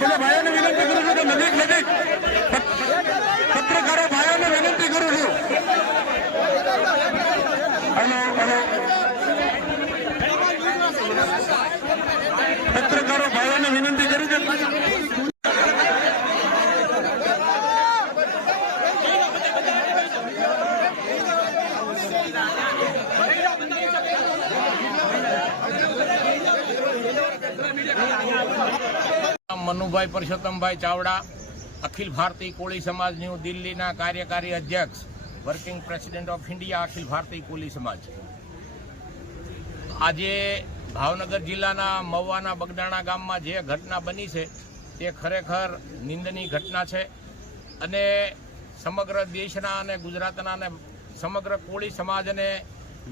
બધા ભાઈઓને વિનંતી કરું છું કે નજીક પત્રકારો ભાઈઓને વિનંતી કરું છું. પત્રકારો ભાઈઓને વિનંતી કરું છું. મનુભાઈ પરસોત્તમભાઈ ચાવડા, અખિલ ભારતીય કોળી સમાજ ન્યૂ દિલ્હીના કાર્યકારી અધ્યક્ષ, working president of India, Akhil Bharatiya કોળી સમાજ. આજે ભાવનગર જિલ્લાના મહુવાના બગદાણા ગામમાં જે ઘટના બની છે તે ખરેખર નિંદનીય ઘટના છે અને સમગ્ર દેશના અને ગુજરાતના અને સમગ્ર કોળી સમાજને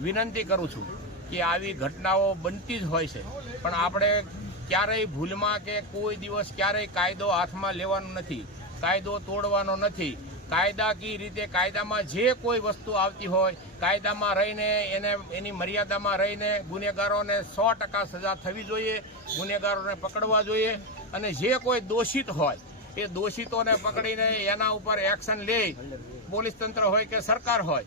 વિનંતી કરું છું કે આવી ઘટનાઓ બનતી જ હોય છે, પણ આપણે ક્યારેય ભૂલમાં કે કોઈ દિવસ ક્યારેય કાયદો હાથમાં લેવાનો નથી, કાયદો તોડવાનો નથી. કાયદાકીય રીતે કાયદામાં જે કોઈ વસ્તુ આવતી હોય કાયદામાં રહીને એની મર્યાદામાં રહીને ગુનેગારોને 100% સજા થવી જોઈએ, ગુનેગારોને પકડવા જોઈએ અને જે કોઈ દોષિત હોય એ દોષિતોને પકડીને એના ઉપર એક્શન લે, પોલીસ તંત્ર હોય કે સરકાર હોય,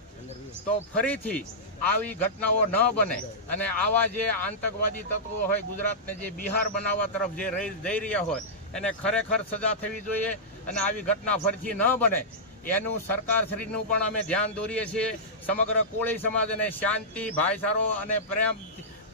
તો ફરીથી આવી ઘટનાઓ ન બને અને આવા જે આતંકવાદી તત્વો હોય ગુજરાતને જે બિહાર બનાવવા તરફ જે જઈ રહ્યા હોય એને ખરેખર સજા થવી જોઈએ અને આવી ઘટના ફરીથી ન બને એનું સરકારશ્રીનું પણ અમે ધ્યાન દોરીએ છીએ. સમગ્ર કોળી સમાજને શાંતિ, ભાઈચારો અને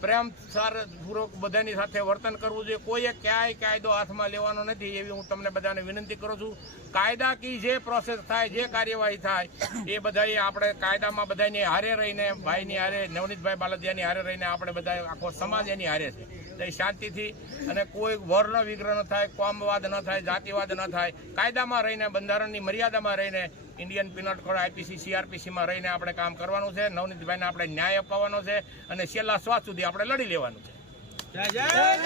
પ્રેમપૂર્વક બધાની સાથે વર્તન કરવું જોઈએ. કોઈએ ક્યાંય કાયદો હાથમાં લેવાનો નથી એવી હું તમને બધાને વિનંતી કરું છું. કાયદાકીય જે પ્રોસેસ થાય, જે કાર્યવાહી થાય એ બધાએ આપણે કાયદામાં બધાની હારે રહીને, ભાઈની હારે, નવનીતભાઈ બાલદિયાની હારે રહીને આપણે બધા આખો સમાજ એની હારે છે. એટલે શાંતિથી અને કોઈ વર્ણ વિગ્રહ ન થાય, કોમવાદ ન થાય, જાતિવાદ ન થાય, કાયદામાં રહીને, બંધારણની મર્યાદામાં રહીને, ઇન્ડિયન પિનલ કોડ, IPC, CRPCમાં રહીને આપણે કામ કરવાનું છે. નવનીતભાઈને આપણે ન્યાય અપાવવાનો છે અને છેલ્લા શ્વાસ સુધી આપણે લડી લેવાનું છે.